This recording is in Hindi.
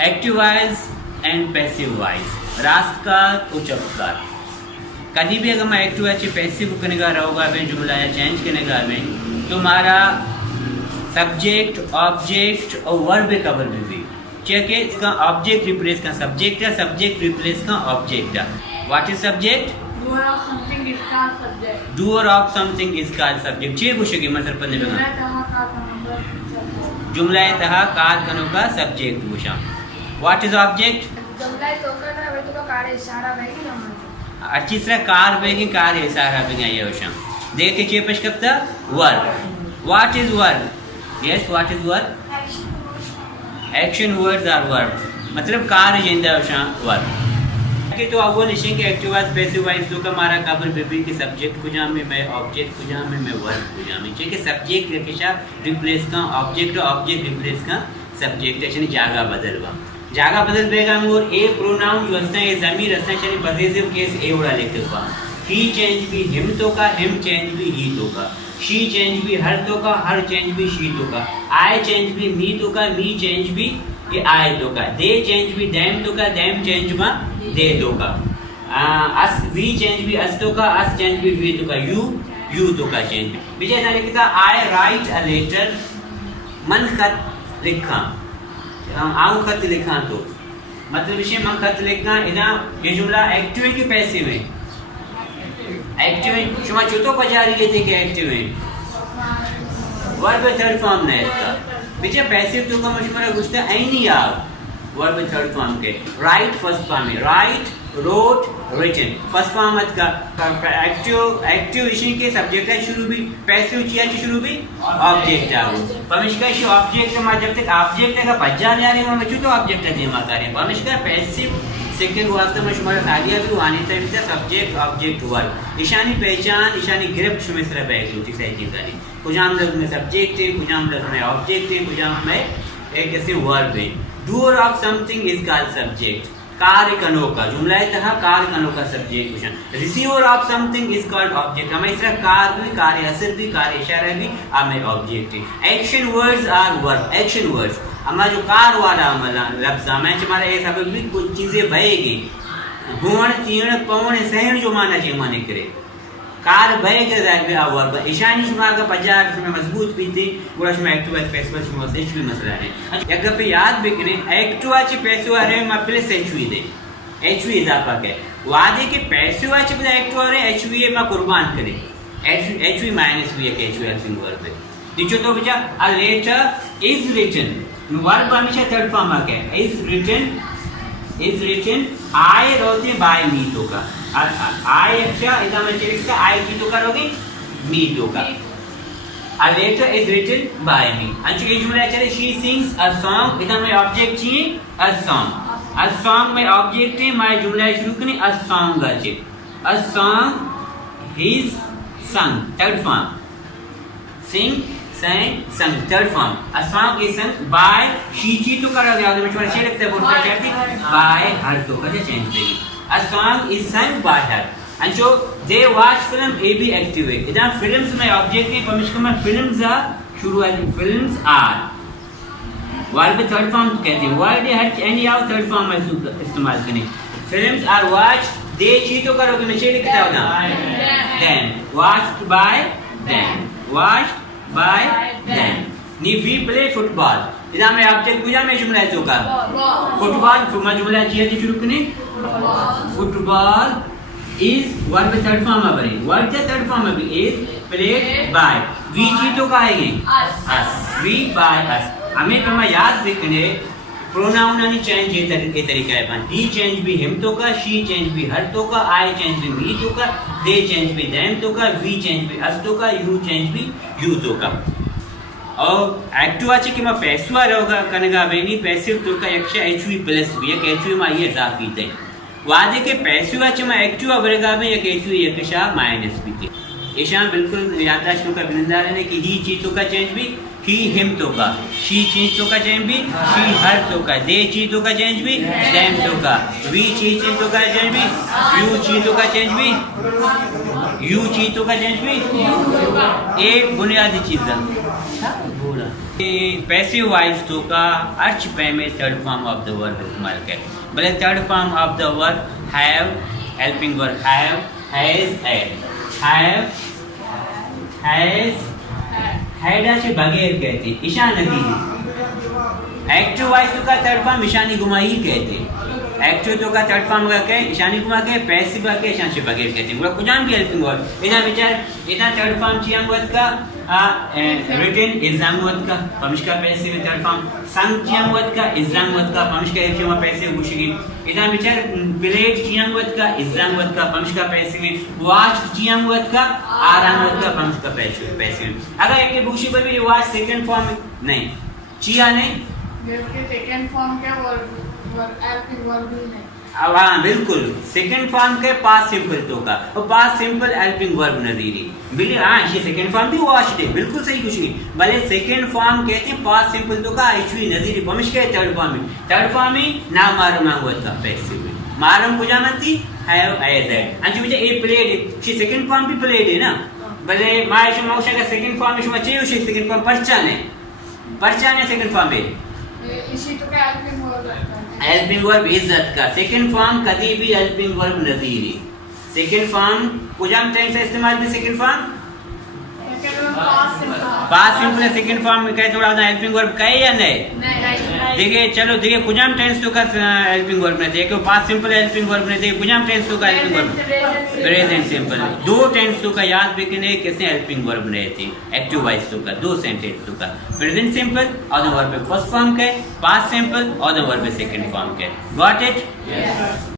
Active voice and passive voice, रास्तकार और चपकार। कभी भी अगर मैं एक्टिव वॉइस पैसिव करने का रहोगा मैं जुमला या चेंज करने का मैं तो हमारा सब्जेक्ट ऑब्जेक्ट और वर्ब कवर भी चेक है। इसका ऑब्जेक्ट रिप्लेस का सब्जेक्ट है, सब्जेक्ट रिप्लेस का ऑब्जेक्ट है। What is subject? Doer of something is called subject. Doer of something is called subject. छह पूछेगी मतलब पढ़ने में जुमला तहा कार कनो का सब्जेक्ट पूछा। What is object? जुमला तो करना है तो कार्य इशारा बेगी ना अच्छी तरह कार बेगी कार इशारा बेगी ये होशा। देखिए छह पेश कप्ता verb. What is verb? Yes what is verb? Action words are verb, मतलब कार्य जिंदा होशा वर्ब के। तो अव्वल निशे के एक्टिव वॉइस पैसिव वॉइस तो का हमारा काबर बेबी के सब्जेक्ट को जाम में मैं ऑब्जेक्ट को जाम में मैं वर्ब को जाम में ठीक है। सब्जेक्ट रखेशा रिप्लेस का ऑब्जेक्ट, ऑब्जेक्ट रिप्लेस का सब्जेक्ट यानी जागा बदलवा। जागा बदल बेगा मोर ए प्रोनाउन जो असना है ज़मीर असना यानी पॉसेसिव केस ए उड़ा लिखते हुआ। ही चेंज भी हिम तो का, हिम चेंज भी ही तो का। शी चेंज भी हर तो का, हर चेंज भी शी तो का। आई चेंज भी मी तो का, मी चेंज भी ये आए तो का। दे चेंज भी डैम तो का, डैम चेंज मा दे तो का। अस वी चेंज भी अस तो का, अस चेंज भी वी तो का। यू तो का चेंज भी। विजय ने लिखा आई राइट अ लेटर, मन खत लिखा, आऊं खत लिखा तो मतलब विषय मन खत लिखा। इधर ये जुमला एक्टिव है कि पैसिव है? एक्टिव है। शुमा चुतो पजारी के थे कि एक्टिव है वर्ब थर्ड फॉर्म ने इसका विजय पैसिव तो का मशवरा गुस्ता है नहीं यार वर्ब थर्ड फॉर्म के। राइट फर्स्ट फॉर्म है, write wrote written first form मत का। एक्टिव विषय के सब्जेक्ट है शुरू भी, पैसिव चिया की शुरू भी ऑब्जेक्ट है। पमिश्का इस ऑब्जेक्ट में जब तक ऑब्जेक्ट का पज्जा ले आने में बच्चों तो ऑब्जेक्ट है जेमा कार्य। पमिश्का पैसिव सेकंड वास्तव में शुमारा सादिया भी आनी चाहिए सब्जेक्ट ऑब्जेक्ट वर्ब। ईशानी पहचान ईशानी गिरफ्त शुमे सर बैग होती सही चीज आनी। कुजाम लफ्ज में सब्जेक्ट है, कुजाम लफ्ज में ऑब्जेक्ट है, कुजाम में एक ऐसे वर्ब है। Doer of something is called subject, कार्य कनो का जुमला तहा कार्य कनो का subject question. Receiver of something is called object, हमें इसका कार्य भी कार्य असर भी कार्य इशारा भी हमें ऑब्जेक्ट है। Action words are verb, action words हमारा जो कार वाला लफ्ज हमें हमारा ये सब भी कुछ चीजें भयेगी हुण तीण पौण सहण जो माना चाहिए माने करे कार भयेगे जाए वर्ब ईशानी शुमार का पजार में मजबूत भी थी गुड़ा शुमा एक्टिव एच पैसिव शुमा से भी मसला है। एक पे याद भी करें एक्टिव एच पैसिव आ रहे हैं मैं प्लस एचवी दे एचवी इजाफा के वादे के पैसिव एच पे एक्टिव आ रहे हैं एचवी में कुर्बान करें एचवी माइनस वी के एचवी हेल्पिंग वर्ब है। नीचे तो बचा a letter is written verb हमेशा थर्ड फॉर्म आ गया इज रिटन आई रोते बाय मी तो का आई अच्छा इधर में चलेगा आई की तो करोगे मी तो का। A letter is written by me अंशु के जुमला चले शी सिंग्स अ सॉन्ग इधर में ऑब्जेक्ट चाहिए अ सॉन्ग में ऑब्जेक्ट है मैं जुमला शुरू करनी अ सॉन्ग अच्छे a song is sung third form sing sung third form. A song is sung by she ची तो करा याद में छोटा शेर लगता है बोलता है बाय हर तो का चेंज देगी। अ song is sung bye her and so they watch film A be active है इधर फिल्म्स में ऑब्जेक्ट है परमिशन में फिल्म्स आर शुरू है films are verb third form कहते हैं वर्ड है एनी आउट थर्ड फॉर्म में इस्तेमाल करें। फिल्म्स आर वॉच दे ची तो करोगे मैं शेर लिखता हूं ना then watched by then watched by then नी वी प्ले फुटबॉल इधर में ऑब्जेक्ट पूजा में जुमला है तो का फुटबॉल फुमा जुमला चाहिए थी शुरू करने football is verb third form में बनी वर्ब थर्ड फॉर्म में भी इज प्लेड बाय वी ची तो का आएंगे अस वी बाय अस हमें पहले याद रखने प्रोनाउन यानी चेंज ये तरीका है बन ही चेंज भी हिम तो का शी चेंज भी हर तो का आई चेंज भी मी तो का दे चेंज भी देम तो का वी चेंज भी अस तो का यू चेंज भी यू तो का। और एक्टिव आचे कि मैं पैसवा रहोगा कनेगा वेनी पैसिव तो का यक्ष एचवी प्लस भी एक एचवी में ये इजाफी थे वादे के पैसिव आचे में एक्टिव अबरेगा में एक एचवी यक्षा माइनस भी थे। ईशान बिल्कुल याददाश्तों का बिंदार है कि ही चीज तो का चेंज भी ही हिम तो का शी चीज तो का चेंज भी शी हर तो का दे चीज तो का चेंज भी देम तो का वी चीज तो का चेंज भी यू चीज तो का चेंज भी यू चीज तो का चेंज भी एक बुनियादी चीज है। पैसिव वॉइस तो का अर्च पे में third form of the verb इस्तेमाल करे भले third form of the verb have helping verb have has had से बगैर कहते ईशा नदी एक्टिव वॉइस तो का थर्ड फॉर्म ईशानी गुमाई कहते एक्टिव तो का थर्ड फॉर्म का के ईशानी गुमा के पैसिव का के ईशान से बगैर कहते वो कुजान भी हेल्पिंग वर्ब इना विचार इना थर्ड फॉर्म चियांग वर्ब का रिटन एग्जाम वर्ब का पमिश्का पैसिव थर्ड फॉर्म संग चियांग वर्ब का एग्जाम वर्ब का पमिश्का एफिमा पैसिव गुशिगी इना विचार प्लेट चियांग वर्ब का एग्जाम वर्ब का पमिश्का पैसिव वॉच चियांग वर्ब का आराम वर्ब का पमिश्का पैसिव अगर एक गुशी पर भी वॉच सेकंड फॉर्म नहीं चिया नहीं जबकि सेकंड फॉर्म के वर्ब हेल्पिंग वर्ब भी नहीं अब हाँ बिल्कुल सेकंड फॉर्म के पास सिंपल तो का और पास सिंपल हेल्पिंग वर्ब नजीरी बिल्कुल हाँ ये सेकंड फॉर्म भी वॉश दे बिल्कुल सही कुछ नहीं भले सेकंड फॉर्म कहते हैं पास सिंपल तो का एक्चुअली नजीरी पमिश के थर्ड फॉर्म में ना मारो मांगवत का पैसिव में मारम को जानती हैव एज दैट अंजू मुझे ए प्लेड शी सेकंड फॉर्म भी प्लेड है ना भले माय शो मौशा का सेकंड फॉर्म में शो चाहिए उसे सेकंड फॉर्म परचा ने सेकंड फॉर्म पे इसी तो का हेल्पिंग वर्ब हेल्पिंग वर्ब इज्जत का सेकंड फॉर्म कभी भी हेल्पिंग वर्ब नजीरी सेकंड फॉर्म कुजाम टेंस से इस्तेमाल भी second form past simple second form में कहे थोड़ा सा हेल्पिंग वर्ब कहे या नहीं देखिए चलो देखिए कुजाम टेंस तो का हेल्पिंग वर्ब नहीं देखो पास सिंपल हेल्पिंग वर्ब नहीं देखिए कुजाम टेंस तो का हेल्पिंग वर्ब प्रेजेंट सिंपल दो टेंस तो का याद भी कि कैसे हेल्पिंग वर्ब नहीं थी एक्टिव वॉइस तो का दो सेंटेंस तो का प्रेजेंट सिंपल और द वर्ब फर्स्ट फॉर्म के पास सिंपल और द वर्ब सेकंड फॉर्म के गॉट इट